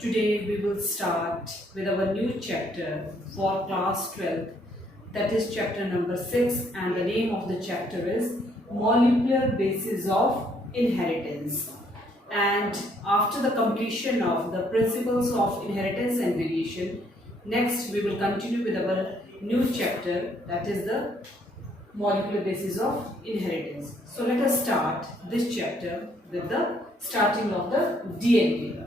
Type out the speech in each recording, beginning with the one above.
Today we will start with our new chapter for class 12, that is chapter number 6, and the name of the chapter is Molecular Basis of Inheritance. And after the completion of the principles of inheritance and variation, next we will continue with our new chapter, that is the molecular basis of inheritance. So let us start this chapter with the starting of the DNA.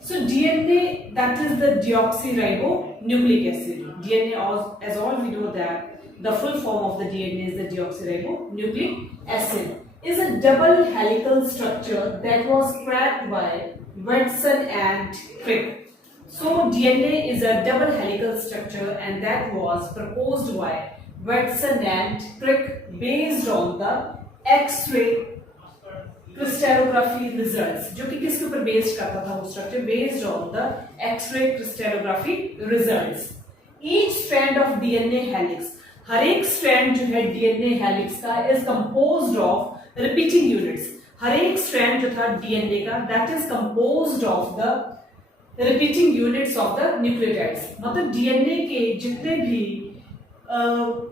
So DNA, that is the deoxyribonucleic acid. DNA, as all we know that the full form of the DNA is the deoxyribonucleic acid, is a double helical structure that was cracked by Watson and Crick. So DNA is a double helical structure and that was proposed by Watson and Crick based on the X-ray crystallography results, जो कि किसके ऊपर based करता था वो structure, based on the x ray crystallography results. Each strand of DNA helix, हर एक strand जो है डीएनए हेलिक्स का is composed of repeating units. हर एक स्ट्रैंड जो था डीएनए का that is composed of the repeating units of the nucleotides. मतलब डीएनए के जितने भी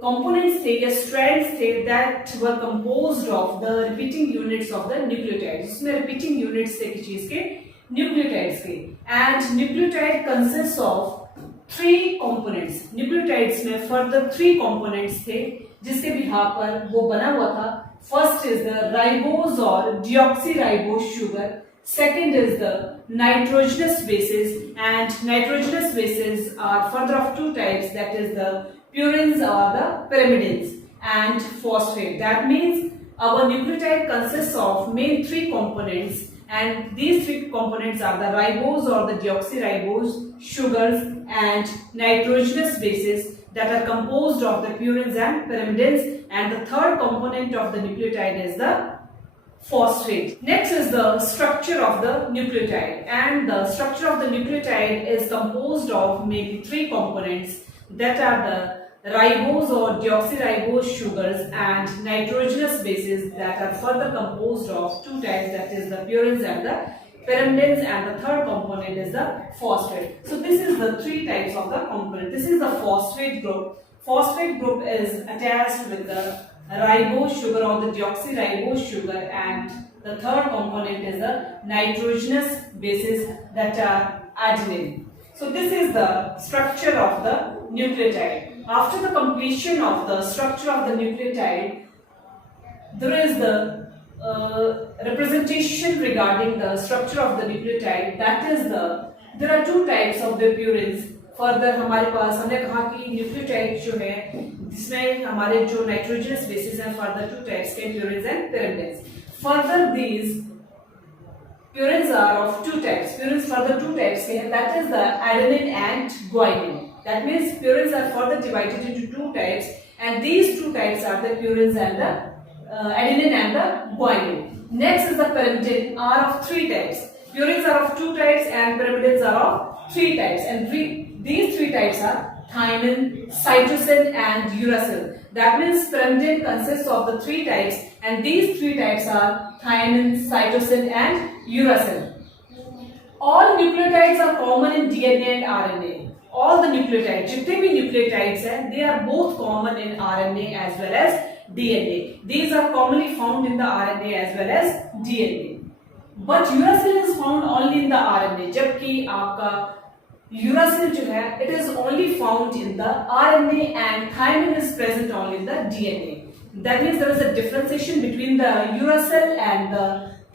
components थे या strands थे that were composed of the repeating units of the nucleotides. इसमें repeating units थे किस चीज के, nucleotides के. And nucleotide consists of 3 components. nucleotides में further 3 components थे जिसके बिहार पर वो बना हुआ था. First is the ribose or deoxyribose sugar. Second is the nitrogenous bases, and nitrogenous bases are further of 2 types, that is the purines or the pyrimidines, and phosphate. That means our nucleotide consists of main 3 components, and these 3 components are the ribose or the deoxyribose sugars and nitrogenous bases that are composed of the purines and pyrimidines, and the third component of the nucleotide is the phosphate. Next is the structure of the nucleotide, and the structure of the nucleotide is composed of maybe 3 components, that are the ribose or deoxyribose sugars and nitrogenous bases that are further composed of 2 types, that is the purines and the pyrimidines, and the third component is the phosphate. So this is the 3 types of the component. This is the phosphate group. Phosphate group is attached with the ribose sugar or the deoxyribose sugar, and the third component is the nitrogenous bases that are adenine. So this is the structure of the nucleotide. After the completion of the structure of the nucleotide, there is the representation regarding the structure of the nucleotide. That is there are 2 types of the purines. Further हमारे पास हमने कहा कि nucleotide जो है जिसमें हमारे जो nitrogenous bases हैं, फर्दर 2 टाइप्स के purines and pyrimidines. Further these purines are of 2 types. Purines further 2 types के हैं, that is the adenine and guanine. That means purines are further divided into 2 types, and these 2 types are the purines and the adenine and the guanine. Next is the pyrimidine, are of 3 types. Purines are of 2 types and pyrimidines are of 3 types, and these 3 types are thymine, cytosine and uracil. That means pyrimidine consists of the 3 types, and these 3 types are thymine, cytosine and uracil. All nucleotides are common in DNA and RNA. All the nucleotides, जितने भी nucleotides हैं, they are both common in RNA as well as DNA. These are commonly found in the RNA as well as DNA. But uracil is found only in the RNA. जबकि आपका uracil जो है, it is only found in the RNA, and thymine is present only in the DNA. That means there is a differentiation between the uracil and the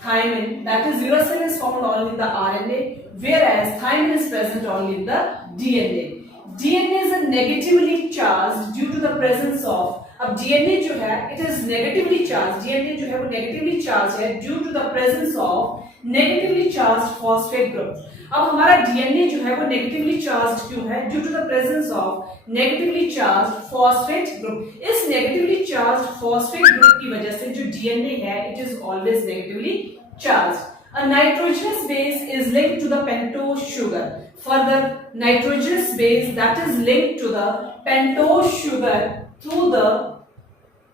thymine. That is, uracil is found only in the RNA, whereas thymine is present only in the DNA. DNA is negatively charged due to the presence of, अब DNA जो है it is negatively charged, DNA जो है वो negatively charged है due to the presence of negatively charged phosphate group. अब हमारा DNA जो है वो negatively charged क्यों है? Due to the presence of negatively charged phosphate group. इस negatively charged phosphate group की वजह से जो DNA है it is always negatively charged. A nitrogenous base is linked to the pentose sugar. Further, nitrogenous base that is linked to the pentose sugar through the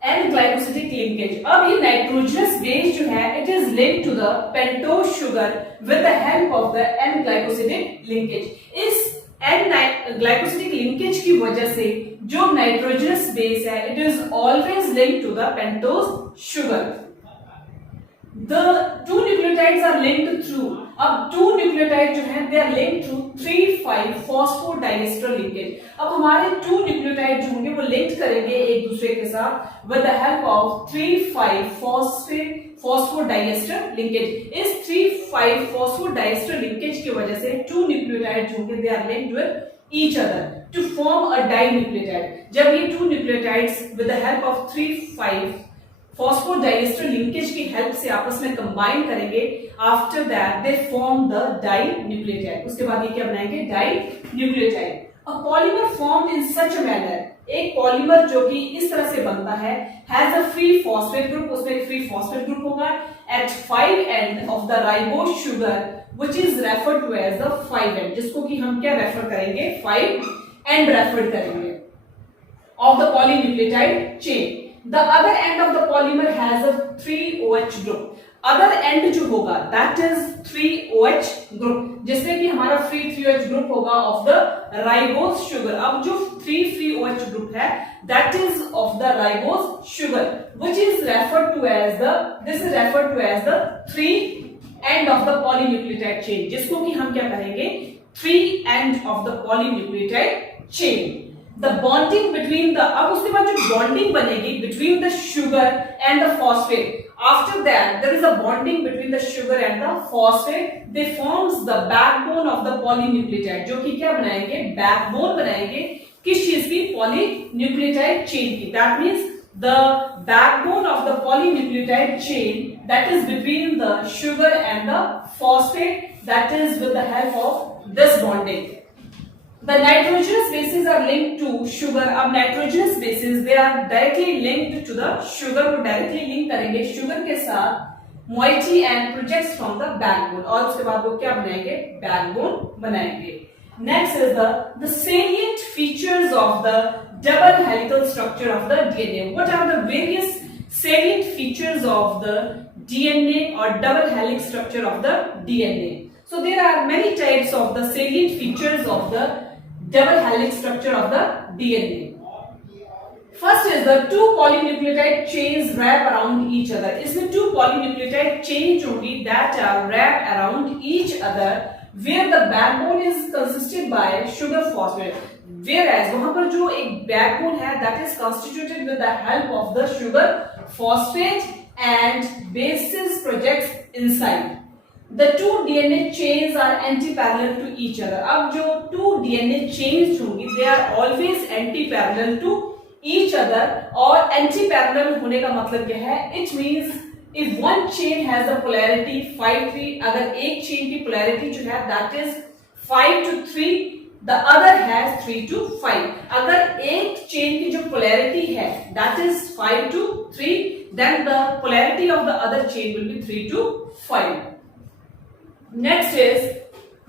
N glycosidic linkage. अब ये nitrogenous base जो है it is linked to the pentose sugar with the help of the N glycosidic linkage. इस N glycosidic linkage की वजह से जो nitrogenous base है it is always linked to the pentose sugar. The two nucleotides are linked through, अब two nucleotides जो हैं they are linked through 3,5 phosphodiesterase linkage। अब हमारे two nucleotides जो होंगे वो लिंक करेंगे एक दूसरे के साथ with the help of 3,5 phosphodiesterase linkage। इस 3,5 phosphodiesterase linkage की वजह से two nucleotides जो होंगे they are linked with each other to form a dinucleotide। जब ये two nucleotides with the help of 3,5 phosphodiester linkage की हेल्प से आपस में कंबाइन करेंगे, after that they form the dinucleotide. उसके बाद ये क्या बनाएंगे? Dinucleotide. A polymer formed in such a manner, एक पॉलीमर जो कि इस तरह से बनता है, has a free phosphate group, उसमें एक फ्री फॉस्फेट ग्रुप होगा at 5 end of the ribose sugar which is referred to as the 5 end, जिसको कि हम क्या रेफर करेंगे? 5 एंड रेफर करेंगे of the polynucleotide chain. The other end of the polymer has a 3OH group। other end जो होगा that is 3OH group, जिसमें कि हमारा free 3OH group होगा of the ribose sugar। अब जो 3 free OH group है that is of the ribose sugar which is referred to as the, this is referred to as the 3 end of the polynucleotide chain, जिसको कि हम क्या करेंगे? 3 end of the polynucleotide chain। The bonding between the, अब उसके बाद जो bonding बनेगी between the sugar and the phosphate, after that there is a bonding between the sugar and the phosphate, they forms the backbone of the polynucleotide, जो कि क्या बनाएंगे? backbone बनाएंगे किस चीज की? polynucleotide chain की। that means the backbone of the polynucleotide chain that is between the sugar and the phosphate, that is with the help of this bonding। The nitrogenous bases are linked to sugar। अब nitrogenous bases they are directly linked to the sugar, को directly link करेंगे sugar के साथ moiety and projects from the backbone, और उसके बाद वो क्या बनाएंगे? backbone बनाएंगे। Next is the salient features of the double helical structure of the DNA। What are the various salient features of the DNA or double helix structure of the DNA? So there are many types of the salient features of the double helix structure of the DNA। First is the two polynucleotide chains wrap around each other। इसमें two polynucleotide chains होंगी that are wrap around each other where the backbone is consisted by sugar phosphate, whereas वहां पर जो एक backbone है that is constituted with the help of the sugar phosphate and bases projects inside। The two DNA chains are anti-parallel to each other। अब जो two DNA chains होंगी they are always anti-parallel to each other, और anti-parallel होने का मतलब क्या है? It means if one chain has a polarity 5-3, अगर एक chain की polarity जो है that is 5-3, the other has 3-5। अगर एक chain की जो polarity है that is 5-3, then the polarity of the other chain will be 3-5। Next is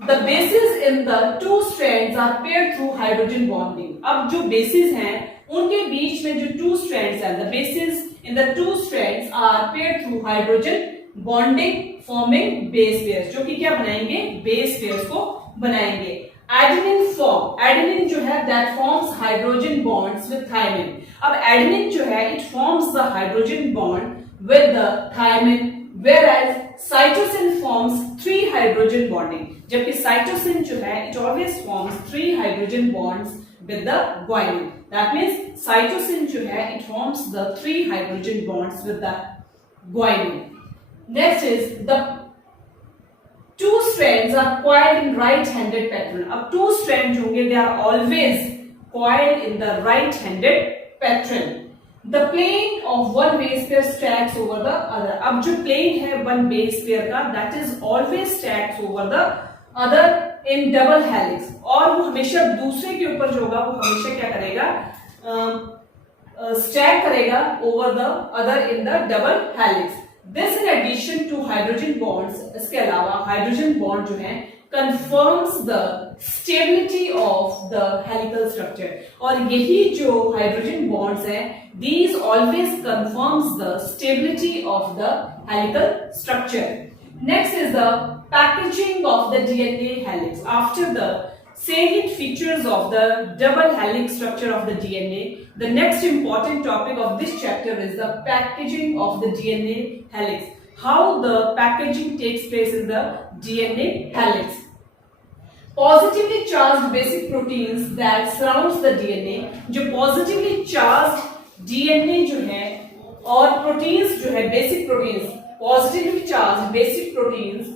the bases in the two strands are paired through hydrogen bonding। अब जो bases हैं उनके बीच में जो two strands हैं, the bases in the two strands are paired through hydrogen bonding forming base pairs, जो कि क्या बनाएंगे? base pairs को बनाएंगे। adenine form, adenine जो है that forms hydrogen bonds with thymine। अब adenine जो है it forms the hydrogen bond with the thymine, whereas cytosine forms 3 hydrogen bonding। जबकि cytosine जो है it always forms 3 hydrogen bonds with the guanine। that means cytosine जो है it forms the 3 hydrogen bonds with the guanine। next is the two strands are coiled in right-handed pattern। अब two strands होंगे they are always coiled in the right-handed pattern। The plane of one base pair stacks over the other। अब जो plane है one base pair का that is always stacks over the other in double helix, और वो हमेशा दूसरे के ऊपर जो होगा वो हमेशा क्या करेगा? stack करेगा over the other in the double helix। This in addition to hydrogen bonds, इसके अलावा hydrogen bond जो है confirms the stability of the helical structure, और यही जो हाइड्रोजन बॉन्ड्स हैं these always confirms the stability of the helical structure. Next is the packaging of the DNA helix. After the salient features of the double helix structure of the DNA, the next important topic of this chapter is the packaging of the DNA helix. How the packaging takes place in the DNA helix. Positively charged basic proteins that surrounds the DNA, जो positively charged DNA जो है और proteins जो है basic proteins, positively charge basic proteins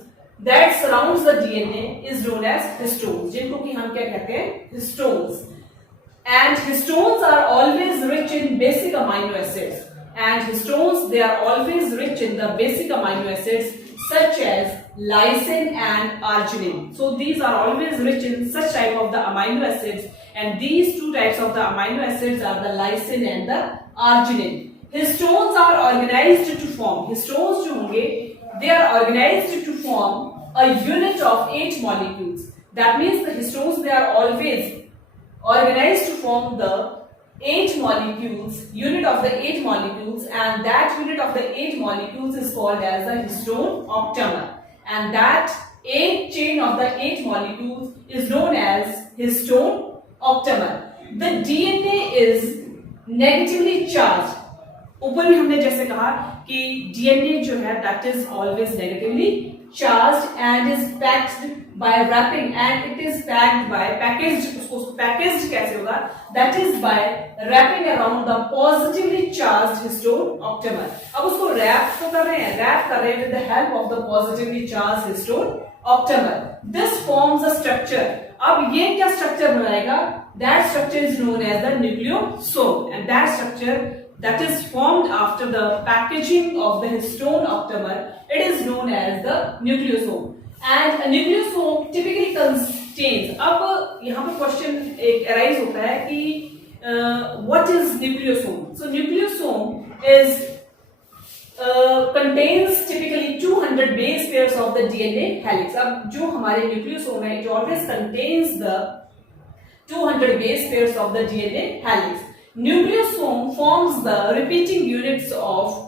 that surrounds the DNA is known as histones, जिनको कि हम क्या कहते हैं, histones. And histones are always rich in basic amino acids, and histones they are always rich in the basic amino acids such as lysine and arginine. So these are always rich in such type of the amino acids, and these two types of the amino acids are the lysine and the arginine. Histones are organized to form, histones जो होंगे they are organized to form a unit of 8 molecules. That means the histones they are always organized to form the 8 molecules, unit of the 8 molecules, and that unit of the 8 molecules is called as the histone octamer, and that 8 chain of the 8 molecules is known as histone octamer. The DNA is negatively charged. ऊपर भी हमने जैसे कहा कि DNA जो है that is always negatively charged and is packed by wrapping, and it is packed by packaged. उसको packaged कैसे होगा? That is by wrapping around the positively charged histone octamer. अब उसको wrap तो कर रहे हैं, wrap कर रहे हैं with the help of the positively charged histone octamer. This forms a structure. अब ये क्या structure बनाएगा? That structure is known as the nucleosome, and that structure that is formed after the packaging of the histone octamer, it is known as the nucleosome. And a nucleosome typically contains, अब यहाँ पे question एक arise होता है कि what is nucleosome? So nucleosome is contains typically 200 base pairs of the DNA helix. अब जो हमारे nucleosome है, it always contains the 200 base pairs of the DNA helix. Nucleosome forms the repeating units of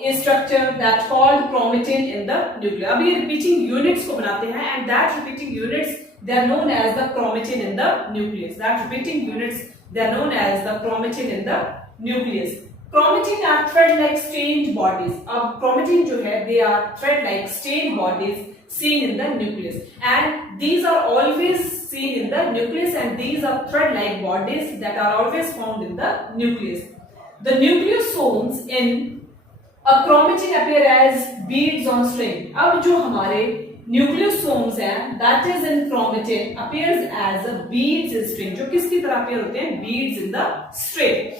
a structure that called chromatin in the nucleus. अब ये repeating units को बनाते हैं, and that repeating units they are known as the chromatin in the nucleus. That repeating units they are known as the chromatin in the nucleus. Chromatin are thread-like stained bodies. अब chromatin जो है they are thread-like stained bodies seen in the nucleus, and these are always seen in the nucleus, and these are thread-like bodies that are always found in the nucleus. The nucleosomes in a chromatin appear as beads on string. अब जो हमारे nucleosomes हैं, that is in chromatin appears as a beads in string. जो किसकी तरह appear होते हैं? Beads in the string.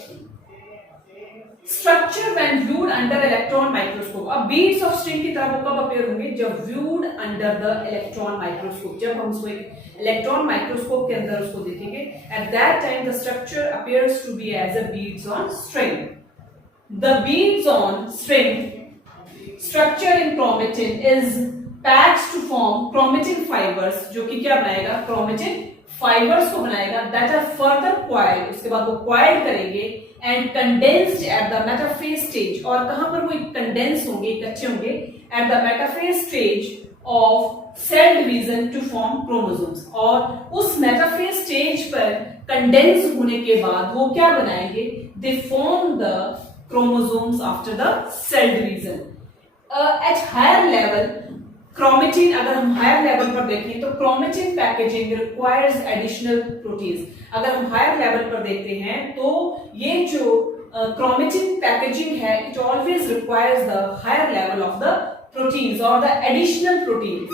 Structure when viewed under electron microscope. अब beads of string की तरह वो कब appear होंगे? जब viewed under the electron microscope. जब हम उसको एक electron microscope के अंदर उसको देखेंगे, at that time the structure appears to be as a beads on string. The beads on string structure in chromatin is packed to form chromatin fibers, जो कि क्या बनाएगा? Chromatin fibers को बनाएगा that are further coiled. उसके बाद वो coiled करेंगे and condensed at the metaphase stage. और कहां पर वो condense होंगे, इकट्ठे होंगे? At the metaphase stage of cell division to form chromosomes. और उस metaphase stage पर condense होने के बाद वो क्या बनाएंगे? They form the chromosomes after the cell division. At higher level, chromatin, अगर हम हायर लेवल पर देखें तो chromatin packaging requires additional proteins. अगर हम हायर लेवल पर देखते हैं तो ये जो chromatin packaging है, it always requires the higher level of the proteins or the additional proteins.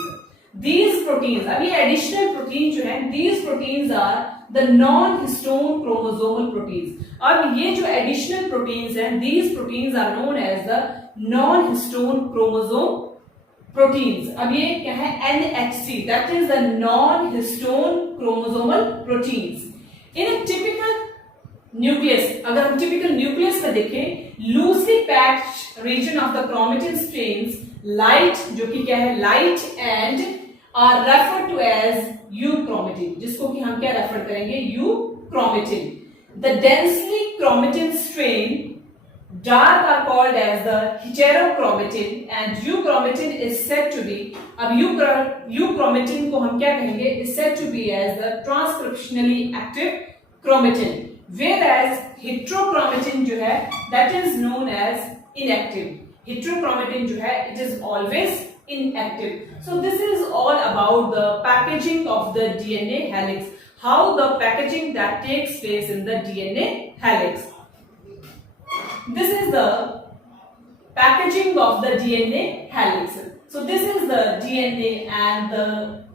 These proteins, अब ये additional protein जो है, these proteins are the non-histone chromosomal proteins. अब ये जो additional proteins हैं, these proteins are known as the non-histone chromosome proteins. अब ये क्या है? NHC, that is the non-histone chromosomal proteins. In a typical nucleus, अगर हम typical nucleus में देखें, loosely packed region of the chromatin strains light, जो कि क्या है? Light and are referred to as euchromatin, जिसको कि हम क्या रेफर करेंगे, euchromatin. The densely chromatin strain dark are called as the heterochromatin and euchromatin is said to be, अब euchromatin को हम क्या कहेंगे, is said to be as the transcriptionally active chromatin, whereas heterochromatin जो है that is known as inactive. Heterochromatin जो है it is always inactive. So this is all about the packaging of the DNA helix, how the packaging that takes place in the DNA helix. This is the packaging of the DNA helix. So this is the DNA and the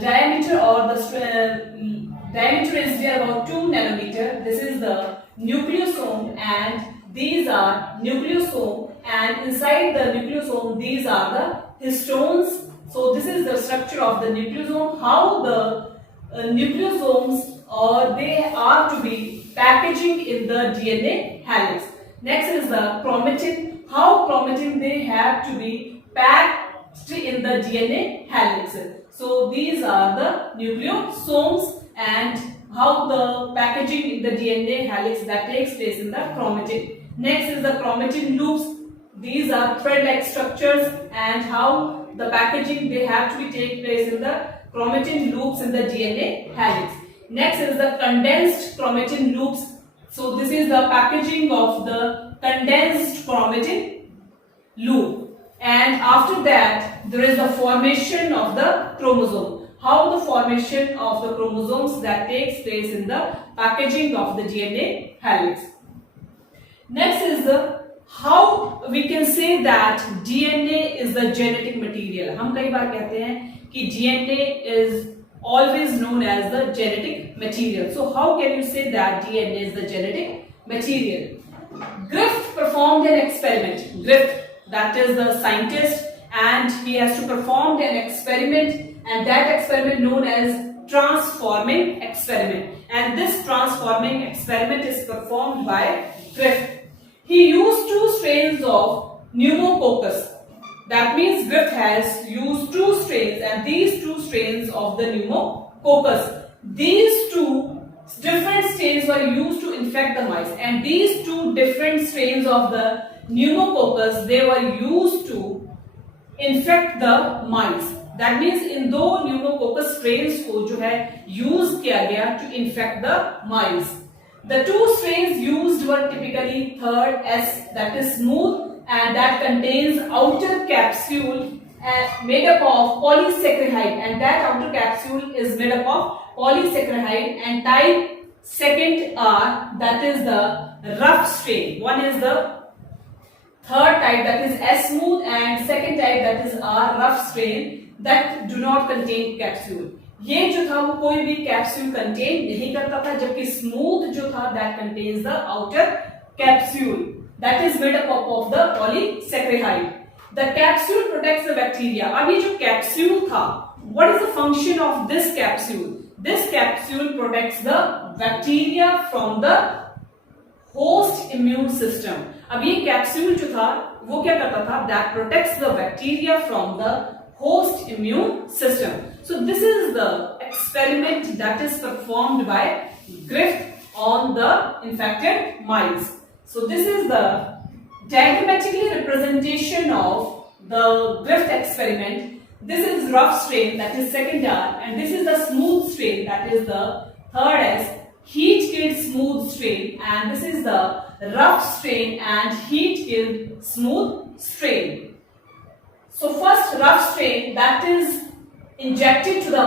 diameter or the diameter is there about 2 nanometer. This is the nucleosome and these are nucleosome, and inside the nucleosome these are the histones. So this is the structure of the nucleosome, how the nucleosomes or they are to be packaging in the DNA helix. Next is the chromatin, how chromatin they have to be packed in the DNA helix. So these are the nucleosomes and how the packaging in the DNA helix that takes place in the chromatin. Next is the chromatin loops. These are thread-like structures and how the packaging they have to be take place in the chromatin loops in the DNA helix. Next is the condensed chromatin loops. So this is the packaging of the condensed chromatin loop. And after that there is the formation of the chromosome. How the formation of the chromosomes that takes place in the packaging of the DNA helix. Next is the how we can say that DNA is the genetic material. हम कई बार कहते हैं कि DNA is always known as the genetic material. So how can you say that DNA is the genetic material? Griffith performed an experiment. Griffith, that is the scientist, and he has to perform an experiment, and that experiment known as transforming experiment. And this transforming experiment is performed by Griffith. He used 2 strains of pneumococcus. That means Griffith has used 2 strains, and these 2 strains of the pneumococcus, these 2 different strains were used to infect the mice, and these 2 different strains of the pneumococcus they were used to infect the mice. That means in 2 pneumococcus strains को जो है use किया गया to infect the mice. The 2 strains used were typically third S, that is smooth, and that contains outer capsule made up of polysaccharide, and that outer capsule is made up of polysaccharide, and type second R, that is the rough strain. One is the third type, that is S smooth, and second type, that is R rough strain, that do not contain capsule. ये जो था वो कोई भी capsule contain नहीं करता था, जबकि स्मूथ जो था that contains the outer capsule that is made up of the polysaccharide. The capsule protects the bacteria. अब ये जो कैप्सूल था, what is the function of this capsule? This capsule protects the bacteria from the host immune system. अब ये capsule जो था वो क्या करता था? That protects the bacteria from the host immune system. So this is the experiment that is performed by Griffith on the infected mice. So this is the diagrammatically representation of the Griffith experiment. This is rough strain, that is second R, and this is the smooth strain, that is the third S. Heat killed smooth strain, and this is the rough strain and heat killed smooth strain. So first rough strain that is injected to the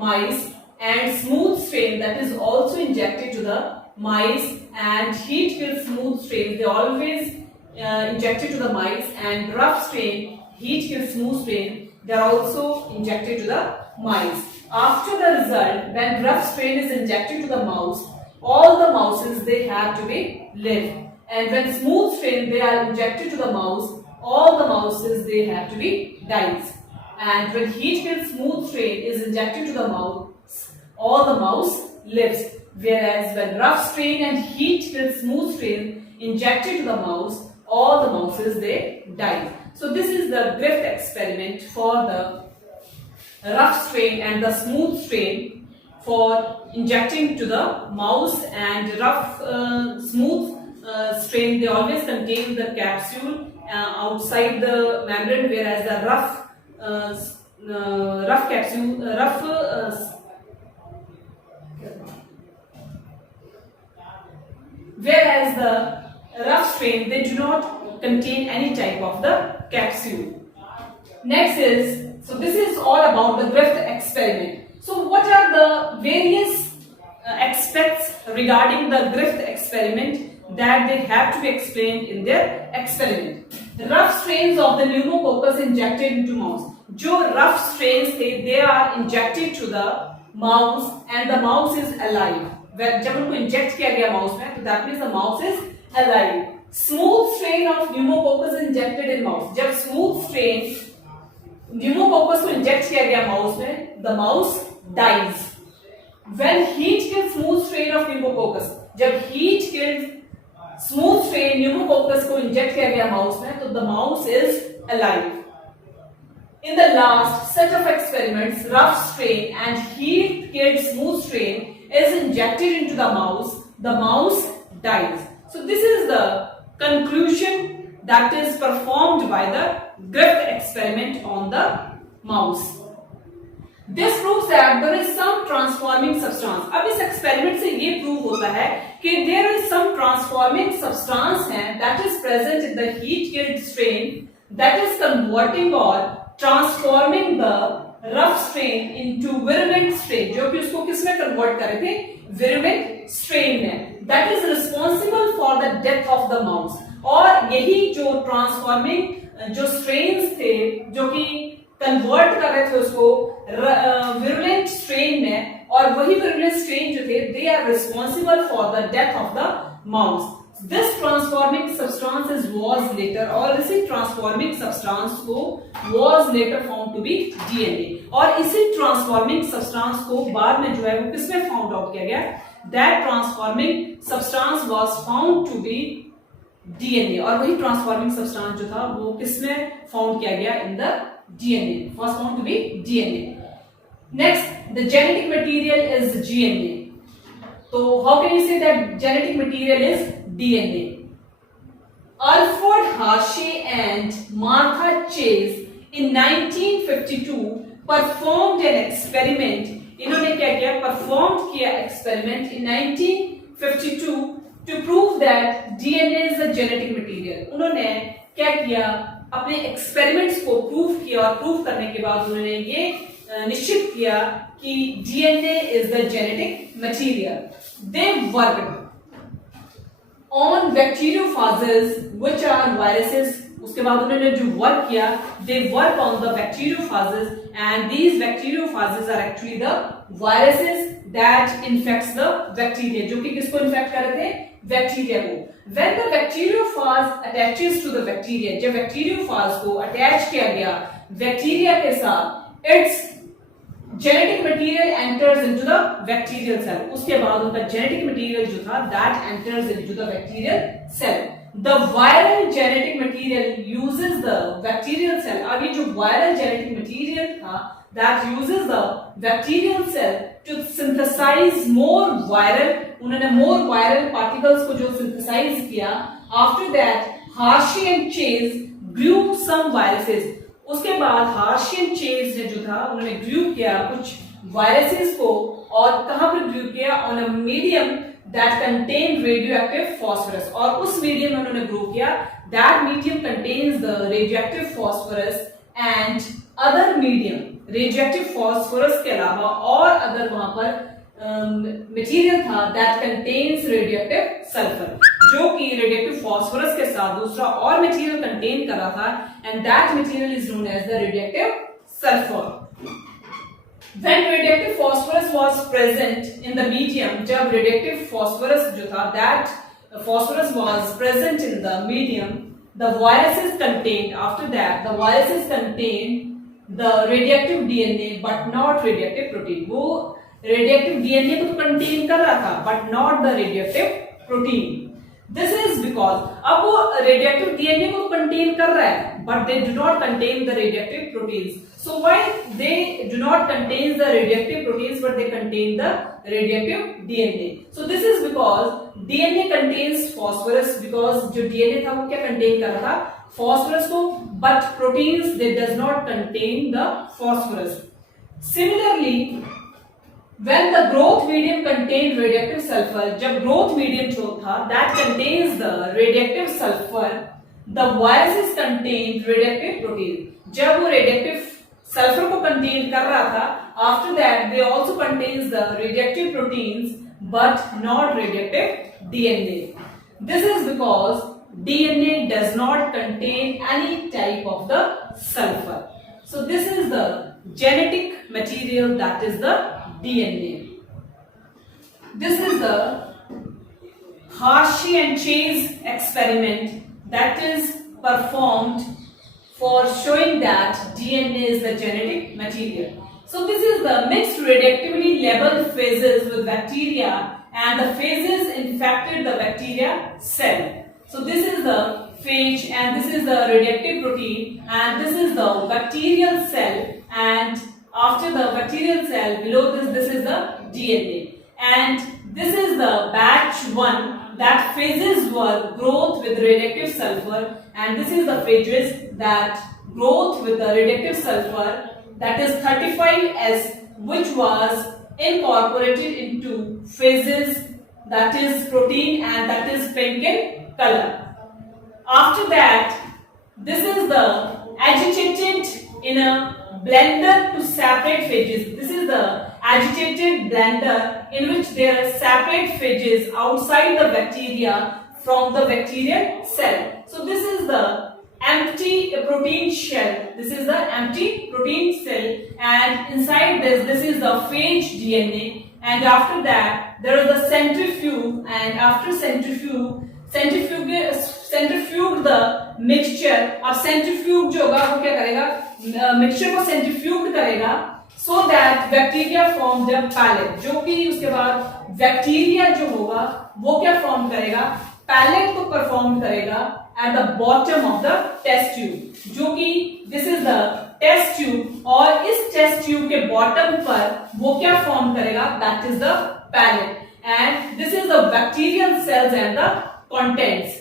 mice, and smooth strain that is also injected to the mice, and heat killed smooth strain they always injected to the mice, and rough strain, heat killed smooth strain they are also injected to the mice. After the result, when rough strain is injected to the mouse, all the mouses they have to be live, and when smooth strain they are injected to the mouse, all the mouses they have to be dies. And when heat killed smooth strain is injected to the mouse, all the mouse lives. Whereas when rough strain and heat killed smooth strain injected to the mouse, all the mouses they die. So this is the Griffith experiment for the rough strain and the smooth strain for injecting to the mouse. And rough, smooth strain, they always contain the capsule outside the membrane, whereas the rough capsule, whereas the rough strain, they do not contain any type of the capsule. Next is, so this is all about the Griffith experiment. So what are the various aspects regarding the Griffith experiment that they have to be explained in their experiment? The rough strains of the pneumococcus injected into mouse. जो rough strains थे, they are injected to the mouse and the mouse is alive. जब उनको inject किया गया mouse में, तो that means the mouse is alive. Smooth strain of pneumococcus injected in mouse. जब smooth strain pneumococcus को inject किया गया माउस में, the mouse dies. When heat kills smooth strain of pneumococcus, जब heat killed smooth strain pneumococcus को inject किया गया mouse में, तो the mouse is alive. In the last set of experiments, rough strain and heat killed smooth strain is injected into the mouse dies. So this is the conclusion that is performed by the Griffith experiment on the mouse. This proves that there is some transforming substance. अब इस experiment से ये prove होता है कि there is some transforming substance है that is present in the heat killed strain that is converting or transforming the rough strain into virulent strain, जो कि उसको किस में convert कर रहे थे? virulent strain में. That is responsible for the death of the mouse. और यही जो transforming जो strains थे, जो कि convert कर रहे थे उसको virulent strain में, और वही virulent strain जो थे, they are responsible for the death of the mouse. This transforming substance was later, और इसी transforming substance को was later found to be DNA. और इसी transforming substance को बाद में जो है वो किसमें found out किया गया? That transforming substance was found to be DNA. और वही transforming substance जो था वो किसमें found किया गया? In the DNA. Was found to be DNA. Next, the genetic material is DNA. So how can you say that genetic material is DNA? Alfred Hershey and Martha Chase in 1952 performed an experiment. इन्होंने क्या किया? Performed किया experiment in 1952 to prove that DNA is a genetic material. उन्होंने क्या किया? अपने experiments को prove किया, और prove करने के बाद उन्होंने ये निश्चित किया कि DNA is the genetic material. They worked on bacteriophages which are viruses. उसके बाद उन्होंने जो वर्क किया, they work on the bacteriophages, and these bacteriophages are actually the viruses that infects the bacteria. जो कि किसको infect कर रहे थे? Bacteria को. When the bacteriophage attaches to the bacteria, जब bacteriophage को attach किया गया bacteria के साथ, its genetic material enters into the bacterial cell. उसके बाद उनका genetic material जो था that enters into the bacterial cell. The viral genetic material uses the bacterial cell. अब ये जो viral genetic material था that uses the bacterial cell to synthesize more viral, उन्होंने more viral particles को जो synthesize किया. After that, Hershey and Chase grew some viruses. उसके बाद Hershey and Chase ने जो था उन्होंने ग्रू किया कुछ वायरसेस को, और कहां पर ग्रू किया? On a medium that contain radioactive phosphorus. और उस मीडियम में उन्होंने ग्रू किया that medium contains the radioactive phosphorus and other medium. Radioactive phosphorus के अलावा और अदर वहां पर मटेरियल था दैट कंटेन्स रेडियोएक्टिव सल्फर, जो कि रेडियोएक्टिव फास्फोरस के साथ दूसरा और मटेरियल कंटेन कर रहा था, and that material is known as the radioactive sulphur. When radioactive phosphorus was present in the medium, जब radioactive phosphorus जो था that phosphorus was present in the medium, the viruses contained, after that the viruses contained the radioactive DNA but not radioactive protein. वो radioactive DNA को तो contain कर रहा था but not the radioactive protein. This is because अब वो radioactive DNA को contain कर रहा है, but they do not contain the radioactive proteins. So why they do not contain the radioactive proteins but they contain the radioactive DNA. So this is because DNA contains phosphorus, because जो DNA था वो क्या contain कर रहा था, phosphorus को, but proteins they does not contain the phosphorus. Similarly, when the growth medium contained radioactive sulfur, जब growth medium जो था that contains the radioactive sulfur, the viruses contained radioactive protein. जब वो radioactive sulfur को contain कर रहा था, after that they also contains the radioactive proteins but not radioactive DNA. This is because DNA does not contain any type of the sulfur. So this is the genetic material, that is the DNA. This is the Hershey and Chase experiment that is performed for showing that DNA is the genetic material. So this is the mixed radioactively labeled phases with bacteria and the phases infected the bacteria cell. So this is the phage and this is the radioactive protein and this is the bacterial cell, and after the bacterial cell below this is the DNA, and this is the batch 1 that phases were growth with radioactive sulfur, and this is the phages that growth with the radioactive sulfur, that is 35S, which was incorporated into phases that is protein and that is pink in color. After that, this is the agitated in a blender to separate phages. This is the agitated blender in which there are separate phages outside the bacteria from the bacterial cell. So this is the empty protein shell. This is the empty protein cell, and inside this is the phage DNA, and after that there is the centrifuge, and after centrifuge the mixture. अब centrifuge जो होगा वो क्या करेगा, mixture को centrifuge करेगा so that bacteria form the pellet, जो कि उसके बाद बैक्टीरिया जो होगा वो क्या फॉर्म करेगा, पैलेट को परफॉर्म करेगा at the bottom of the test tube, जो कि this is the test tube, और इस test tube के bottom पर वो क्या फॉर्म करेगा, that is the pellet, and this is the bacterial cells and the contents.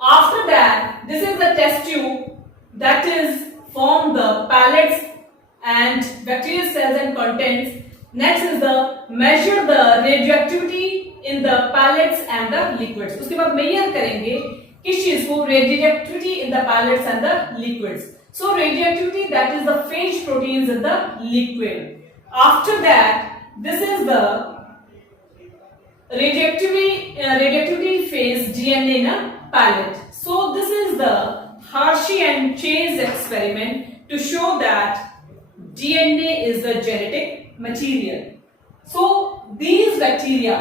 After that, this is the test tube that is form the pellets and bacterial cells and contents. Next is the measure the radioactivity in the pellets and the liquids. उसके बाद measure करेंगे किस चीज को, radioactivity in the pellets and the liquids. So radioactivity, that is the phage proteins in the liquid. After that, this is the radioactivity phase DNA in a pellet. So this is the Hershey and Chase experiment to show that DNA is the genetic material. So these bacteria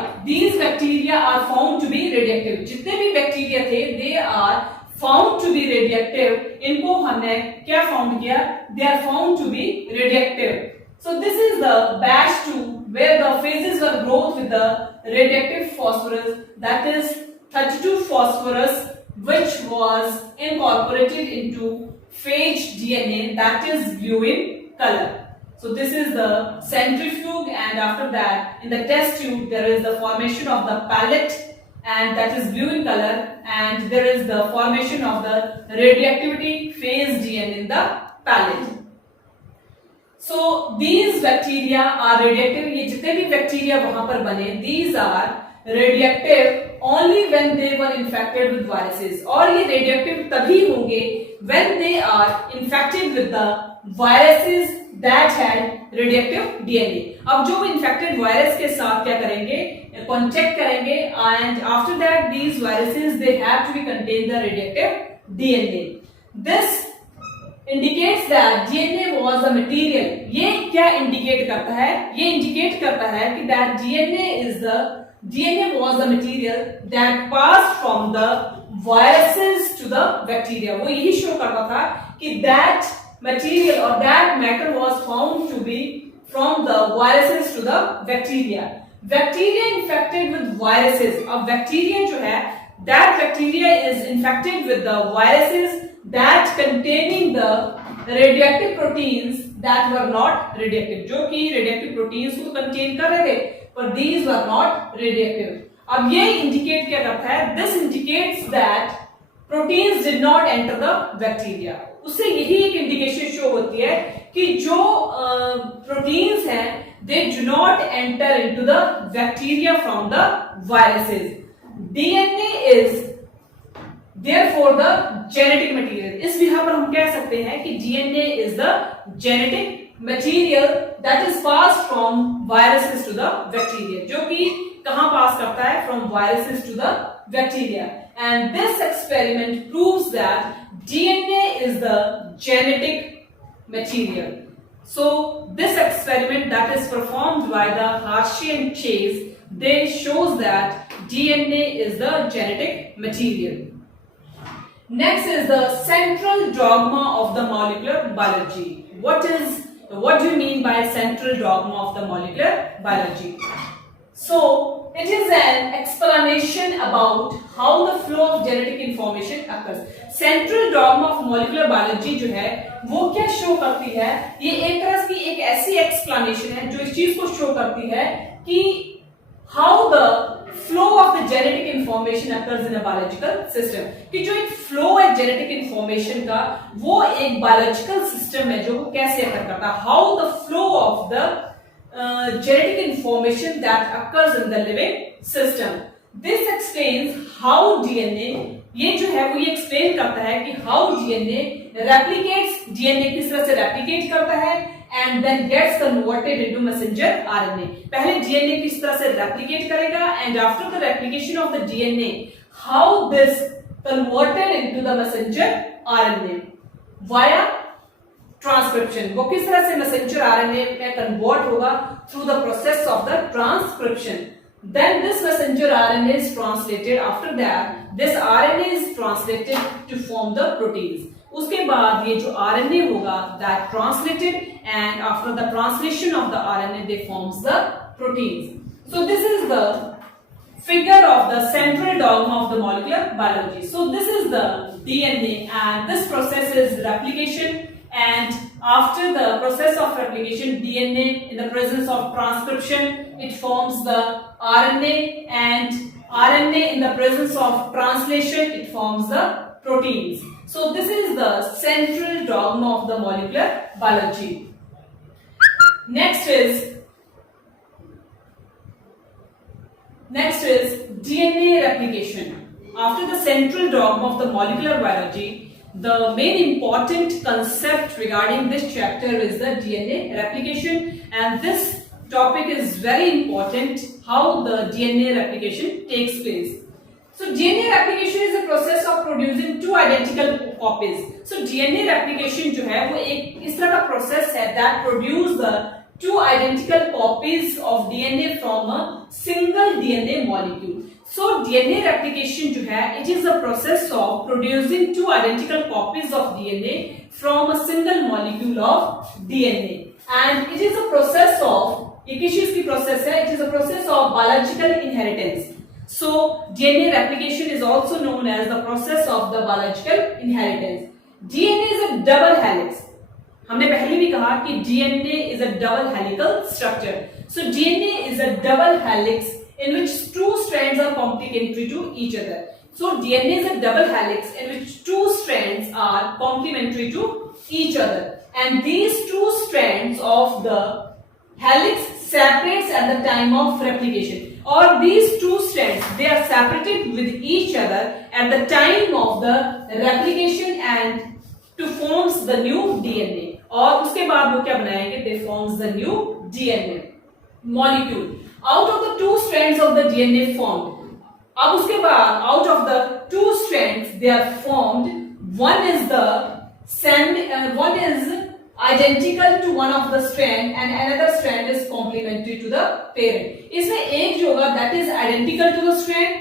are found to be radioactive. जितने भी bacteria थे, they are found to be radioactive. इनको हमने क्या found किया, they are found to be radioactive. So this is the batch 2 where the phases were growth with the radioactive phosphorus, that is 32 phosphorus, which was incorporated into phage DNA, that is blue in color. So this is the centrifuge, and after that in the test tube there is the formation of the pellet, and that is blue in color, and there is the formation of the radioactivity phase DNA in the pellet. So these bacteria are radioactive. ये जितने भी bacteria वहां पर बने, these are radioactive only when they were infected with viruses, और ये radioactive तभी होंगे when they are infected with the viruses that had radioactive DNA. अब जो infected virus के साथ क्या करेंगे, contact करेंगे, and after that these viruses they have to be contain the radioactive DNA. This indicates that DNA was the material. ये क्या indicate करता है, ये indicate करता है कि that DNA was the material that passed from the viruses to the bacteria. वो यही show करता था कि that material or that matter was found to be from the viruses to the bacteria. Bacteria infected with viruses, अब bacteria जो है that bacteria is infected with the viruses that containing the radioactive proteins that were not radioactive, जो कि radioactive proteins को contain कर रहे थे पर दीज वर नॉट रेडियोएक्टिव। अब ये इंडिकेट क्या करता है, this indicates that proteins did not enter the bacteria. उससे यही एक इंडिकेशन शो होती है कि जो प्रोटीन्स हैं they do not enter into the bacteria from the viruses. DNA is therefore the genetic material. इस बिहार पर हम कह सकते हैं कि DNA is the genetic material that is passed from viruses to the bacteria, जो कि कहां पास करता है, from viruses to the bacteria. And this experiment proves that DNA is the genetic material. So this experiment that is performed by the Hershey and Chase, they shows that DNA is the genetic material. Next is the central dogma of the molecular biology. What do you mean by central dogma of the molecular biology? So it is an explanation about how the flow of genetic information occurs. Central dogma of molecular biology जो है वो क्या show करती है, ये एक तरह की एक ऐसी explanation है जो इस चीज को शो करती है कि how the flow of the genetic information occurs in a biological system, कि जो एक flow है genetic information का वो एक biological system है जो कैसे occur करता है, how the flow of the genetic information that occurs in the living system. This explains how DNA, ये जो है वो ये explain करता है कि how DNA replicates, DNA किस तरह से replicate करता है and then gets converted into messenger RNA. पहले DNA किस तरह से replicate करेगा and after the replication of the DNA, how this converted into the messenger RNA via transcription, वो किस तरह से मैसेंजर आरएनए में कन्वर्ट होगा through the process of the transcription. Then this messenger RNA is translated, after that this RNA is translated to form the proteins. उसके बाद ये जो आरएनए होगा that translated and after the translation of the RNA they forms the proteins. So this is the figure of the central dogma of the molecular biology. So this is the DNA and this process is replication, and after the process of replication DNA in the presence of transcription it forms the RNA, and RNA in the presence of translation it forms the proteins. So this is the central dogma of the molecular biology. Next is DNA replication. After the central dogma of the molecular biology, the main important concept regarding this chapter is the DNA replication, and this topic is very important, how the DNA replication takes place. So DNA replication is a process of producing two identical copies. So DNA replication जो है वो एक इस तरह का process है that produce the two identical copies of DNA from a single DNA molecule. So DNA replication जो है it is a process of producing two identical copies of DNA from a single molecule of DNA, and it is a process of, ये किस चीज की process है, it is a process of biological inheritance. So DNA replication is also known as the process of the biological inheritance. DNA is a double helix. हमने पहले भी कहा कि DNA is a double helical structure. So DNA is a double helix in which two strands are complementary to each other. So DNA is a double helix in which two strands are complementary to each other, and these two strands of the helix separates at the time of replication, or these two strands they are separated with each other at the time of the replication and to forms the new DNA. और उसके बाद वो क्या बनाएंगे, they forms the new DNA molecule out of the two strands of the DNA formed. अब उसके बाद out of the two strands they are formed, one is identical to one of the strand and another strand is complementary to the parent. इसमें एक जो होगा that is identical to the strand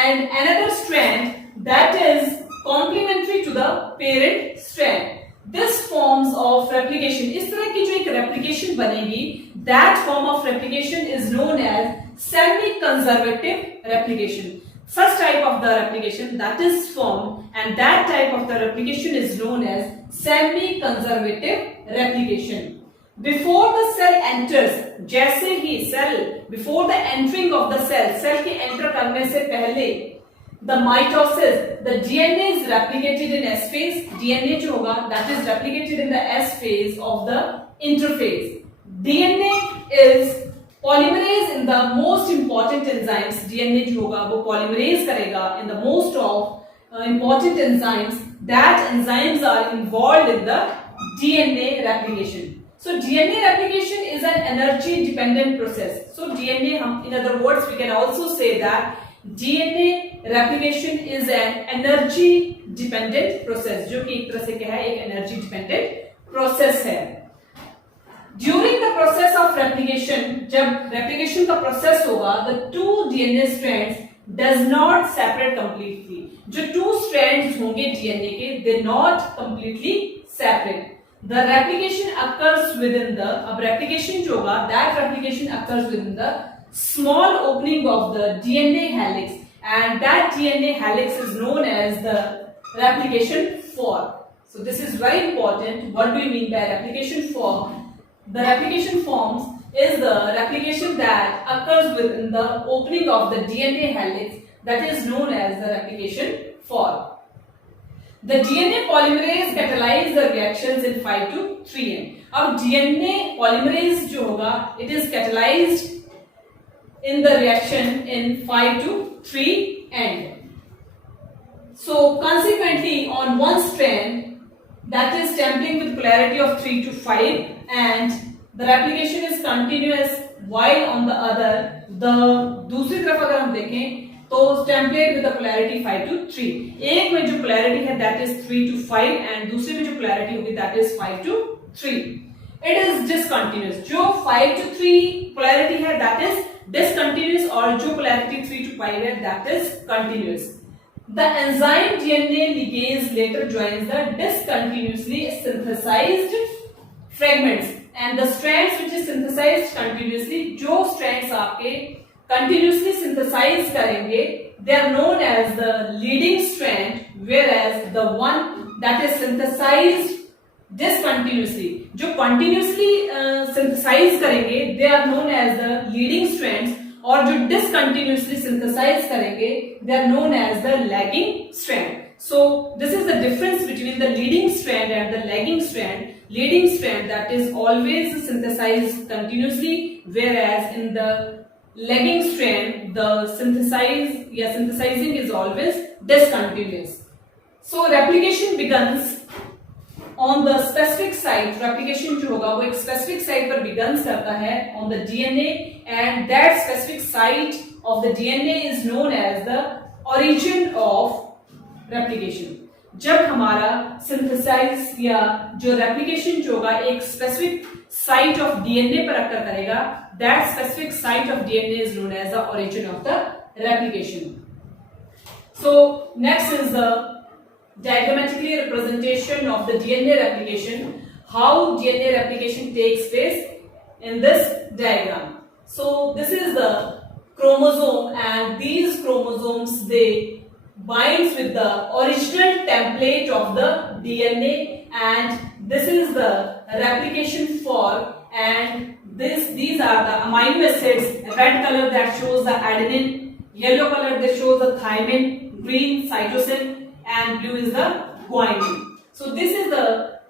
and another strand that is complementary to the parent strand. This forms of replication, इस तरह की जो एक replication बनेगी, that form of replication is known as semi-conservative replication. Such type of the replication that is formed, and that type of the replication is known as semi-conservative replication. Before the cell enters, जैसे ही cell before the entering of the cell के enter करने से पहले the mitosis, the DNA is replicated in S phase. DNA जो होगा that is replicated in the S phase of the interphase. DNA is polymerase in the most important enzymes. DNA जो होगा वो polymerase करेगा in the most of important enzymes. That enzymes are involved in the DNA replication. So DNA replication is an energy dependent process. So DNA, in other words, we can also say that DNA replication is an energy dependent process, जो कि एक तरह से क्या है, एक energy dependent process है. During the process of replication, जब replication का process होगा, the two DNA strands does not separate completely. जो two strands होंगे DNA के, they not completely separate. The replication occurs within the, अब replication जो होगा, that replication occurs within the small opening of the DNA helix, and that DNA helix is known as the replication fork. So this is very important. What do you mean by replication fork? The replication forms is the replication that occurs within the opening of the DNA helix, that is known as the replication fork. The DNA polymerase catalyze the reactions in 5 to 3N. अब DNA polymerase जो होगा, it is catalyzed in the reaction in 5 to 3N. So consequently, on one strand that is templing with polarity of 3 to 5, and the replication is continuous, while on the other, the दूसरी तरफ अगर हम देखें तो template with the polarity 5 to 3. एक में जो polarity है that is 3 to 5, and दूसरे में जो polarity होगी that is 5 to 3. It is discontinuous. जो 5 to 3 polarity है that is discontinuous, और जो polarity 3 to 5 है that is continuous. The enzyme DNA ligase later joins the discontinuously synthesized fragments, and the strands which is synthesized continuously, जो strands आपके continuously synthesize करेंगे, they are known as the leading strand, whereas the one that is synthesized discontinuously, जो continuously synthesize करेंगे, they are known as the leading strands, और जो discontinuously synthesize करेंगे, they are known as the lagging strand. So this is the difference between the leading strand and the lagging strand. Leading strand that is always synthesized continuously, whereas in the lagging strand the synthesizing is always discontinuous. So replication begins on the specific site. Replication जो होगा वो एक specific site पर begins करता है on the DNA, and that specific site of the DNA is known as the origin of replication. जब हमारा synthesize या जो replication जो होगा एक specific site of DNA पर occur करेगा, that specific site of DNA is known as the origin of the replication. So next is the diagrammatically representation of the DNA replication. How DNA replication takes place in this diagram. So this is the chromosome, and these chromosomes they binds with the original template of the DNA, and this is the replication fork, and these are the amino acids. Red color that shows the adenine, yellow color that shows the thymine, green cytosine, and blue is the guanine. So this is the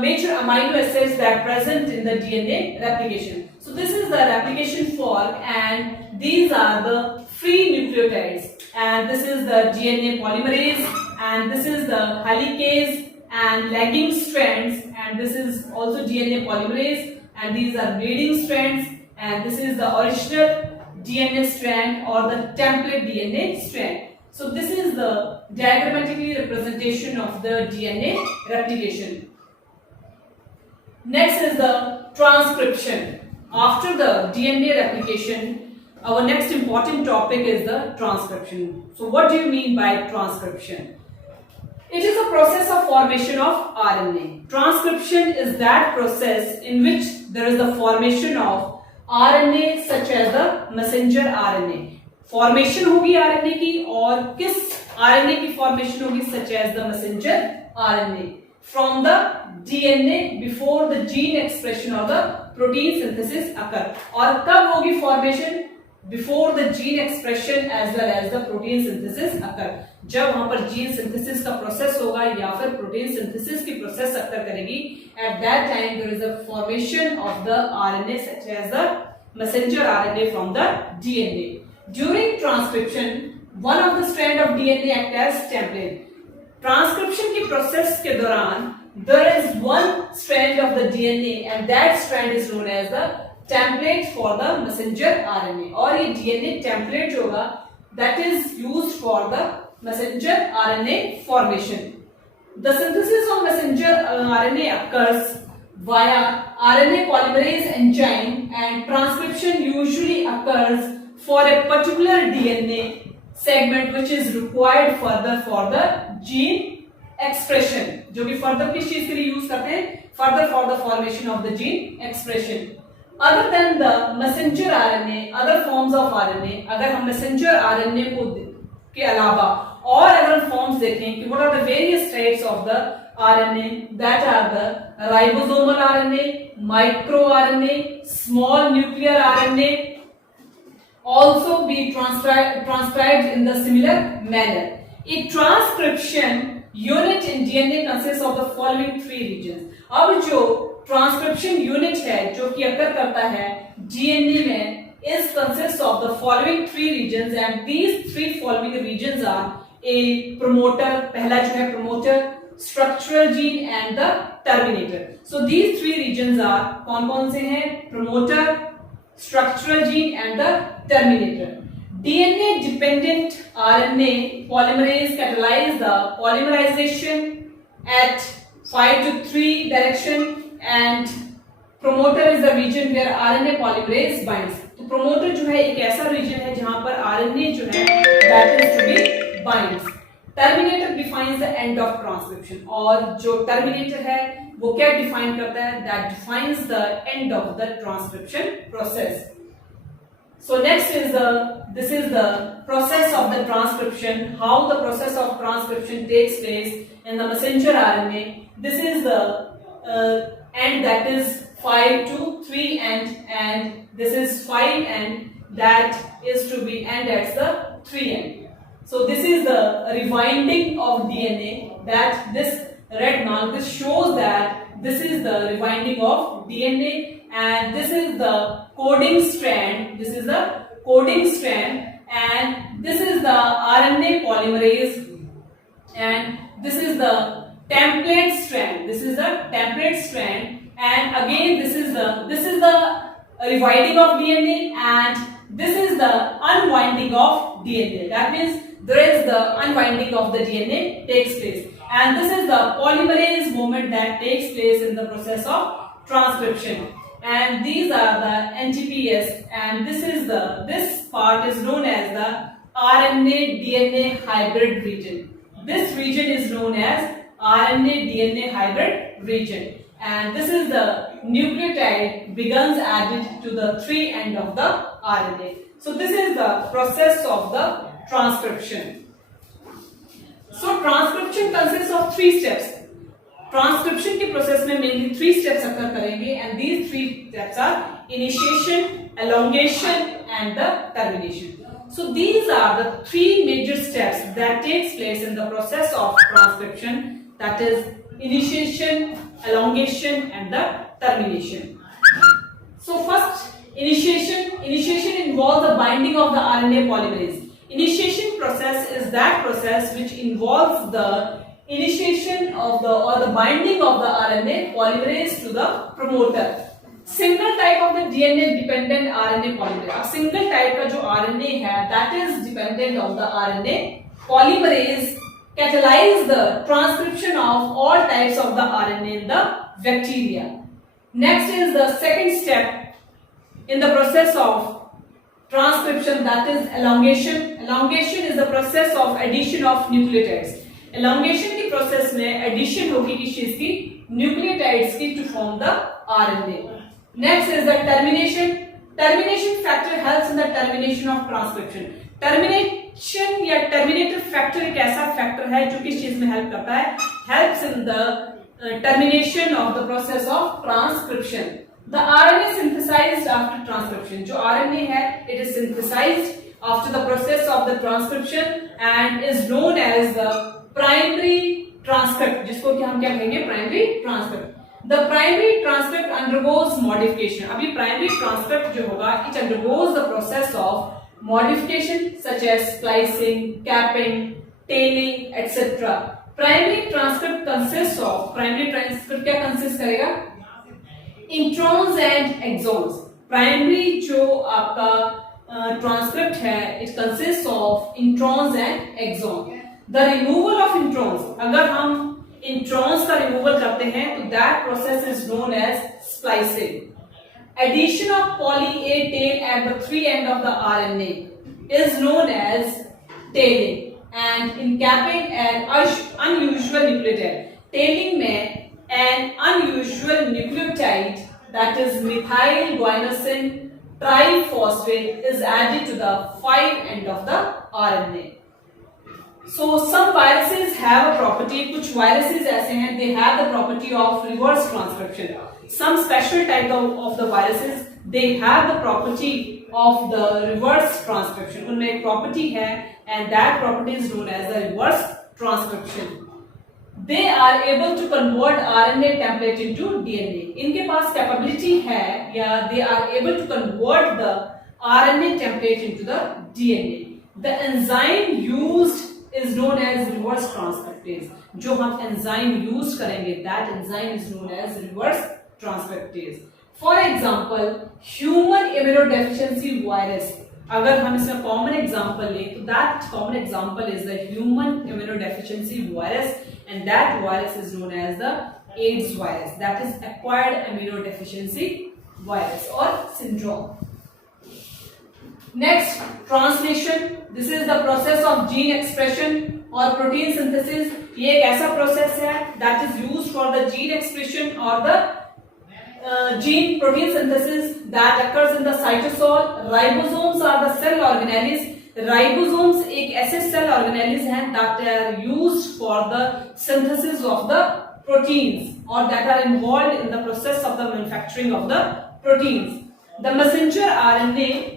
major amino acids that present in the DNA replication. So this is the replication fork, and these are the free nucleotides, and this is the DNA polymerase, and this is the helicase and lagging strands, and this is also DNA polymerase, and these are leading strands, and this is the original DNA strand or the template DNA strand. So this is the diagrammatically representation of the DNA replication. Next is the transcription. After the DNA replication, our next important topic is the transcription. So what do you mean by transcription? It is a process of formation of RNA. Transcription is that process in which there is the formation of RNA such as the messenger RNA. Formation होगी RNA की, और किस RNA की formation होगी? such as the messenger RNA from the DNA before the gene expression or the protein synthesis occur. और कब होगी formation? Before the gene expression as well as the protein synthesis occur. जब वहां पर gene synthesis का process होगा या फिर प्रोटीन सिंथेसिस की प्रोसेस अक्कर करेगी, at that time there is a formation of the RNA such as the messenger RNA from the DNA. During transcription, one of the strand of DNA act as template. Transcription की process के दौरान there is one strand of the DNA and that strand is known as the template for the messenger RNA. और ये DNA template जो होगा that is used for the messenger RNA formation. The synthesis of messenger RNA occurs via RNA polymerase enzyme and transcription usually occurs for a particular DNA segment which is required further for the gene expression. जो कि further किस चीज के लिए use करते हैं? Further for the formation of the gene expression. Other than the messenger RNA, other forms of RNA, अगर हम messenger RNA को के अलावा और अगर फॉर्म्स देखें कि what are the various types of the RNA, that are the ribosomal RNA, micro RNA, small nuclear RNA, also be transcribed in the similar manner. A transcription unit in DNA consists of the following three regions. अब जो transcription unit है जो कि अकर करता है DNA में is consists of the following three regions and these three following regions are a promoter, पहला जो है promoter, structural gene and the terminator. So these three regions are कौन-कौन से हैं? promoter, structural gene and the terminator. DNA dependent RNA polymerase catalyze the polymerization at 5 to 3 direction and promoter is the region where RNA polymerase binds. तो promoter जो है एक ऐसा region है जहां पर RNA जो है that is to be binds. Terminator defines the end of transcription. और जो terminator है वो क्या define करता है? That defines the end of the transcription process. So next is this is the process of the transcription. How the process of transcription takes place in the messenger RNA. This is the end that is 5 to 3 and this is 5 and that is to be end at the 3 end. So this is the rewinding of DNA, that this red mark, this shows that this is the rewinding of DNA and this is the coding strand, this is the coding strand and this is the RNA polymerase and this is the template strand, this is the template strand and again this is the rewinding of DNA and this is the unwinding of DNA. That means there is the unwinding of the DNA takes place and this is the polymerase movement that takes place in the process of transcription and these are the NTPs and this part is known as the RNA DNA hybrid region. This region is known as RNA DNA hybrid region and this is the nucleotide begins added to the 3 end of the RNA. So this is the process of the transcription. So transcription consists of 3 steps. Transcription के process में mainly 3 steps occur करेंगे and these 3 steps are initiation, elongation and the termination. So these are the 3 major steps that takes place in the process of transcription, that is initiation, elongation and the termination. So first initiation involves the binding of the RNA polymerase. Initiation process is that process which involves the initiation of the binding of the RNA polymerase to the promoter. Single type of the DNA dependent RNA polymerase. अब single type का जो RNA है that is dependent on the RNA polymerase catalyze the transcription of all types of the RNA in the bacteria. Next is the second step in the process of transcription, that is elongation. Elongation is the process of addition of nucleotides. Elongation की process में addition होगी किस चीज की? Nucleotides की to form the RNA. Next is the termination. Termination factor helps in the termination of transcription. Termination या terminator factor एक ऐसा factor है जो किस चीज में help करता है? Helps in the termination of the process of transcription. The RNA synthesized after transcription. जो RNA है, it is synthesized after the process of the transcription and is known as the primary transcript. जिसको कि हम क्या कहेंगे? Primary transcript. The primary transcript undergoes modification. अभी primary transcript जो होगा, it undergoes the process of modification such as splicing, capping, tailing, etc. Primary transcript consists of primary transcript क्या consist करेगा? Introns and exons. Primary जो आपका transcript है, it consists of introns and exons. The removal of introns. अगर हम introns का removal करते हैं तो that process is known as splicing. Addition of poly A tail at the three end of the RNA is known as tailing and in capping an unusual nucleotide. Tailing में an unusual nucleotide that is methyl guanosine triphosphate is added to the 5 end of the RNA. So some viruses have a property, कुछ viruses ऐसे हैं, they have the property of reverse transcription. Some special type of the viruses, they have the property of the reverse transcription. उनमें एक property है and that property is known as the reverse transcription. They are able to convert RNA template into DNA. इनके पास capability है या they are able to convert the RNA template into the DNA. The enzyme used is known as reverse transcriptase. जो हम enzyme use करेंगे, that enzyme is known as reverse transcriptase. For example, human immunodeficiency virus. अगर हम इसमें common example लें, तो that common example is the human immunodeficiency virus, and that virus is known as the AIDS virus. That is acquired immunodeficiency virus or syndrome. Next, translation. This is the process of gene expression or protein synthesis. ये एक ऐसा process है that is used for the gene expression or the gene protein synthesis that occurs in the cytosol. Ribosomes are the cell organelles. Ribosomes एक ऐसे cell organelles हैं that are used for the synthesis of the proteins or that are involved in the process of the manufacturing of the proteins. The messenger RNA,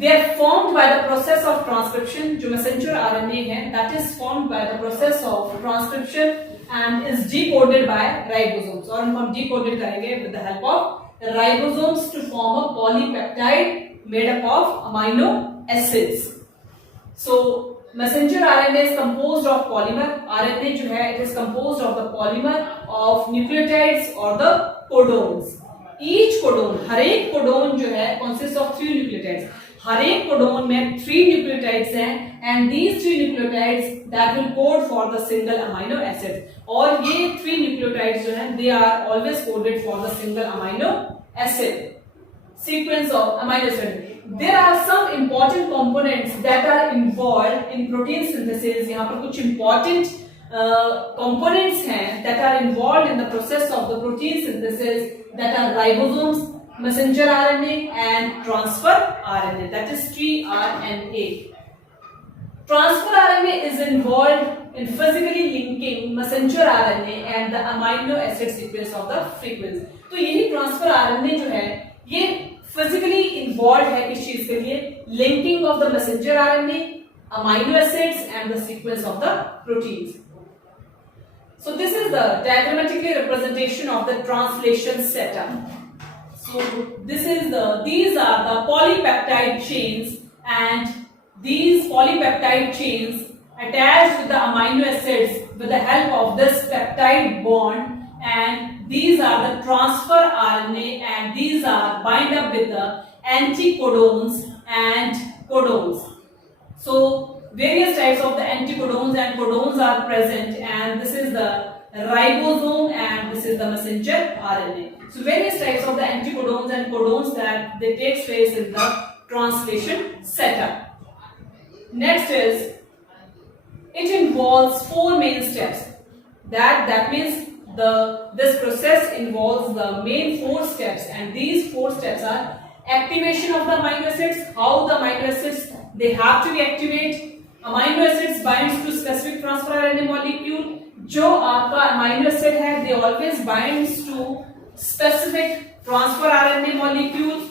they are formed by the process of transcription. जो messenger RNA है, that is formed by the process of transcription and is decoded by ribosomes. और हम decoded करेंगे with the help of ribosomes to form a polypeptide made up of amino acids. So messenger RNA is composed of polymer. RNA जो है, it is composed of the polymer of nucleotides or the codons. Each codon, हर एक codon जो है consists of 3 nucleotides. हर एक codon में 3 nucleotides हैं and these 3 nucleotides that will code for the single amino acid. और ये 3 nucleotides जो हैं, they are always coded for the single amino acid sequence of amino acid. There are some important components that are involved in protein synthesis. यहाँ पर कुछ important components हैं that are involved in the process of the protein synthesis, that are ribosomes, messenger RNA and transfer RNA, that is tRNA. Transfer RNA is involved in physically linking messenger RNA and the amino acid sequence of the sequence. तो यही transfer RNA जो है, ये physically involved है किस चीज के लिए? Linking of the messenger RNA, amino acids and the sequence of the proteins. So this is the diagrammatically representation of the translation setup. So these are the polypeptide chains, and these polypeptide chains attached with the amino acids with the help of this peptide bond, and these are the transfer RNA, and these are bind up with the anticodons and codons. So various types of the anticodons and codons are present, and this is the ribosome and this is the messenger RNA. So various types of the anticodons and codons that they take place in the translation setup. Next is, it involves 4 main steps. That means this process involves the main 4 steps, and these 4 steps are Activation of the amino acids, how the amino acids they have to be activate. Amino acids binds to specific transfer RNA molecule. जो आपका amino acid है they always binds to specific transfer RNA molecule.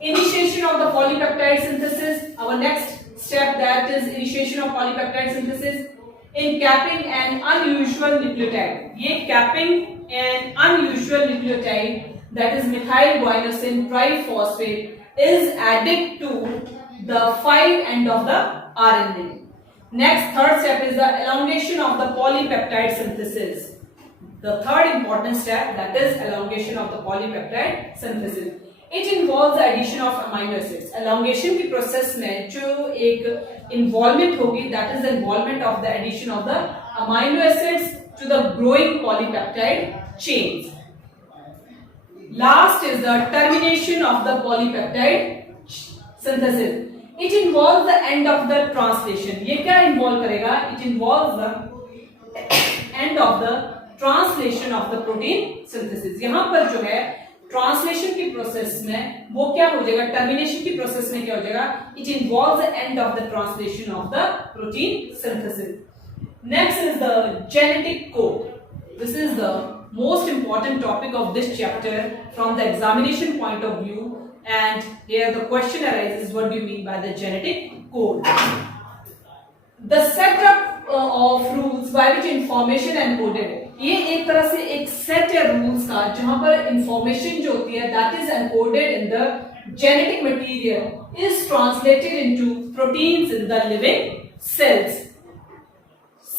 Initiation of the polypeptide synthesis. Our next step that is initiation of polypeptide synthesis. In capping an unusual nucleotide. ये capping an unusual nucleotide that is methyl guanosine triphosphate is added to the 5' end of the RNA. Next, third step is the elongation of the polypeptide synthesis. The third important step that is elongation of the polypeptide synthesis. It involves the addition of amino acids. Elongation की process में जो एक involvement होगी that is the involvement of the addition of the amino acids to the growing polypeptide chains. Last is the termination of the polypeptide synthesis. It involves the end of the translation. ये क्या involve करेगा? It involves the end of the translation of the protein synthesis. यहाँ पर जो है translation की process में वो क्या हो जाएगा, टर्मिनेशन की प्रोसेस में क्या हो जाएगा, it involves the end of the translation of the protein synthesis. Next is the genetic code. This is the most important topic of this chapter from the examination point of view, and here the question arises, what do you mean by the genetic code? The setup of rules by which information encoded. ये एक तरह से एक set है rules का जहां पर information जो होती है that is encoded in the genetic material is translated into proteins in the living cells.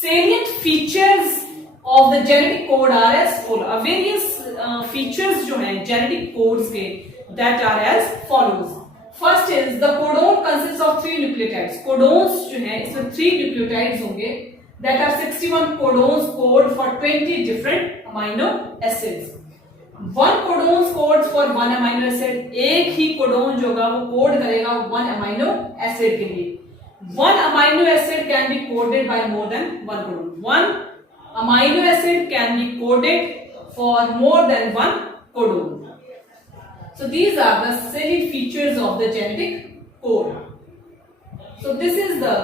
Salient features of the genetic code are as follows. Various features जो हैं genetic codes के that are as follows. First is the codon consists of 3 nucleotides. Codons जो हैं इसमें 3 nucleotides होंगे. That are 61 codons code for 20 different amino acids. One codon codes for one amino acid. एक ही codon जो होगा वो code करेगा one amino acid के लिए. One amino acid can be coded by more than one codon. One amino acid can be coded for more than one codon. So these are the salient features of the genetic code. So this is the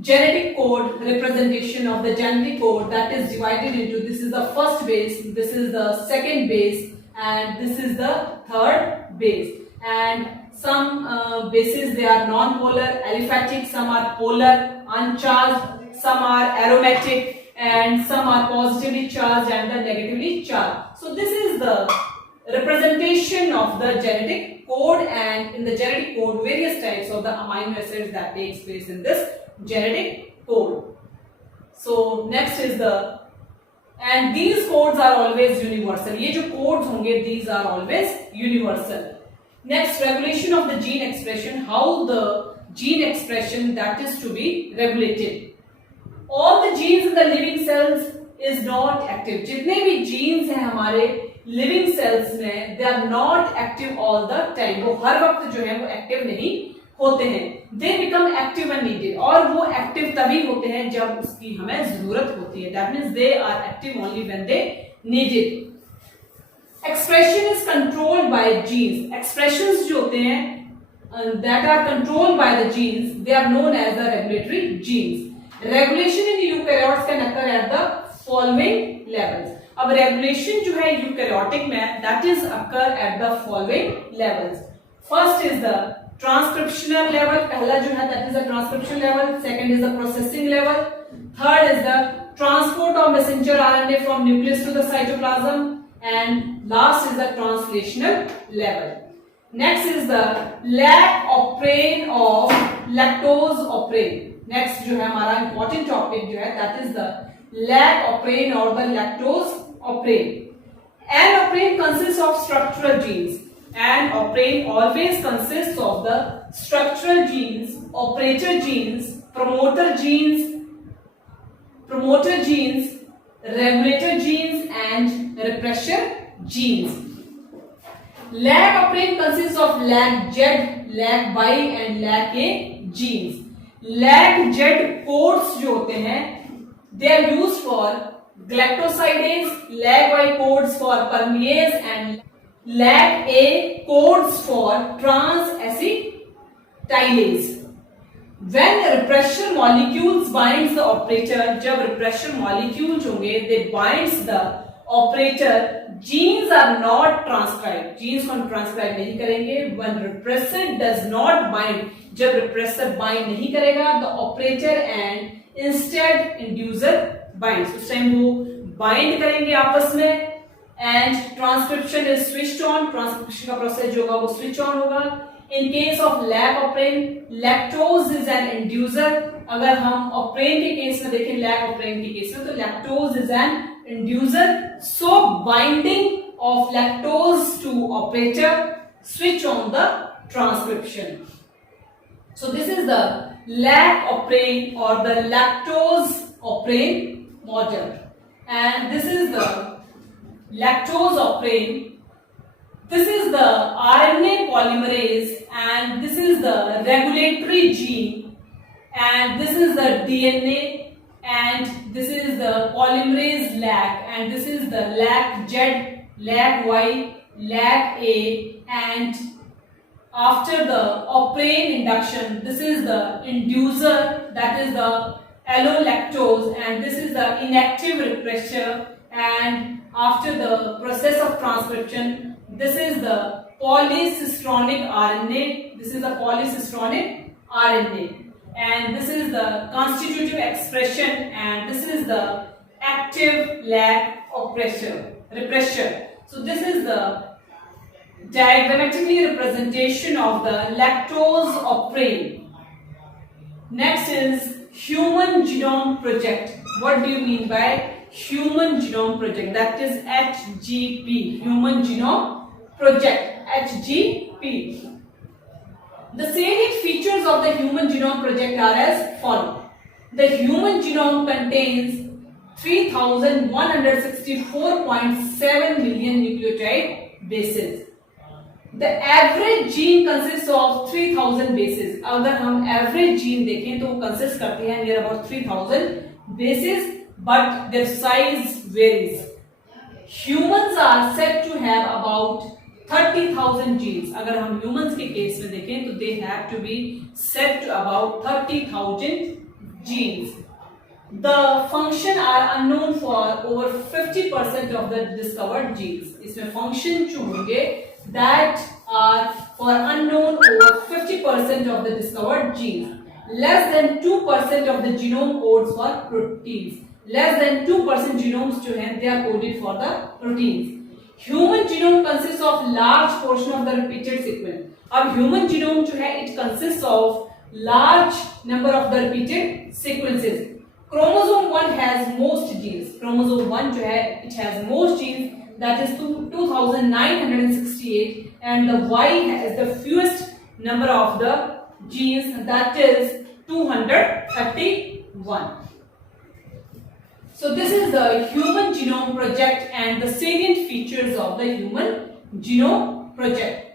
genetic code representation of the genetic code that is divided into, this is the first base, this is the second base, and this is the third base. And some bases they are non-polar, aliphatic, some are polar, uncharged, some are aromatic, and some are positively charged and the negatively charged. So this is the representation of the genetic code, and in the genetic code various types of the amino acids that takes place in this genetic code. So next is the, and these codes are always universal. ये जो codes होंगे these are always universal. Next, regulation of the gene expression, how the gene expression that is to be regulated. All the genes in the living cells is not active. जितने भी genes हैं हमारे living cells में they are not active all the time. वो हर वक्त जो है वो active नहीं होते हैं. They become active when needed. और वो active तभी होते हैं जब उसकी हमें जरूरत होती है. That means they are active only when they need it. Expression is controlled by genes. Expressions जो होते हैं that are controlled by the genes, they are known as the regulatory genes. Regulation in eukaryotes can occur at the following levels. अब regulation जो है eukaryotic में that is occur at the following levels. First is the transcriptional level. पहला जो है that is the transcription level. Second is the processing level. Third is the transport of messenger RNA from nucleus to the cytoplasm. And last is the translational level. Next is the lac operin of lactose operin. Next जो है हमारा important topic जो है that is the lac operin or the lactose operin. An operin consists of structural genes. An operin always consists of the structural genes, operator genes, promoter genes, regulator genes, and repressor genes. Lac operin consists of LAC-Z, LAC-Y and LAC-A genes. LAC-Z codes जो होते हैं they are used for galactosidase, LAC-Y codes for permease and lack A codes for trans-acetylase. When repressor molecules binds the operator, जब repressor molecules होंगे, they binds the operator, genes are not transcribed. Genes को transcribe नहीं करेंगे. When repressor does not bind, जब repressor bind नहीं करेगा, the operator and instead inducer binds. उस time वो bind करेंगे आपस में and transcription is switched on. Transcription का process जो होगा वो switch on होगा. In case of lack operin, lactose is an inducer. अगर हम operin के केस में देखें, lack operin के केस में, तो lactose is an inducer. So binding of lactose to operator switch on the transcription. So this is the lac operin or the lactose operin model, and this is the lactose operin. This is the RNA polymerase, and this is the regulatory gene, and this is the DNA, and this is the polymerase lac, and this is the lac Z, lac Y, lac A, and after the operin induction, this is the inducer, that is the allolactose, and this is the inactive repressor, and after the process of transcription, this is the polycistronic RNA. This is the polycistronic RNA, and this is the constitutive expression, and this is the active lac repressor. So this is the diagrammatically representation of the lactose operin. Next is Human Genome Project. What do you mean by Human Genome Project? That is HGP, Human Genome Project, HGP. The salient features of the Human Genome Project are as follows. The human genome contains 3,164.7 million nucleotide bases. The average gene consists of 3,000 bases. अगर हम average gene देखें तो वो consist करते हैं near about 3,000 bases, but their size varies. Humans are said to have about 30,000 genes. अगर हम humans के केस में देखें तो they have to be said to about 30,000 genes. The function are unknown for over 50% of the discovered genes. इसमें function जो होंगे that are for unknown over 50% of the discovered genes. Less than 2% of the genome codes for proteins. Less than 2% genomes जो हैं they are coded for the proteins. Human genome consists of large portion of the repeated sequence. अब human genome जो है it consists of large number of the repeated sequences. Chromosome 1 has most genes. Chromosome 1 जो है it has most genes, that is 2,968, and the Y has the fewest number of the genes, that is 231. So this is the Human Genome Project and the salient features of the Human Genome Project.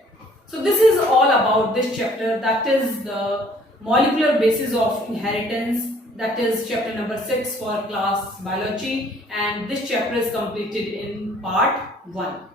So this is all about this chapter, that is the molecular basis of inheritance, that is chapter number 6 for class biology, and this chapter is completed in part 1.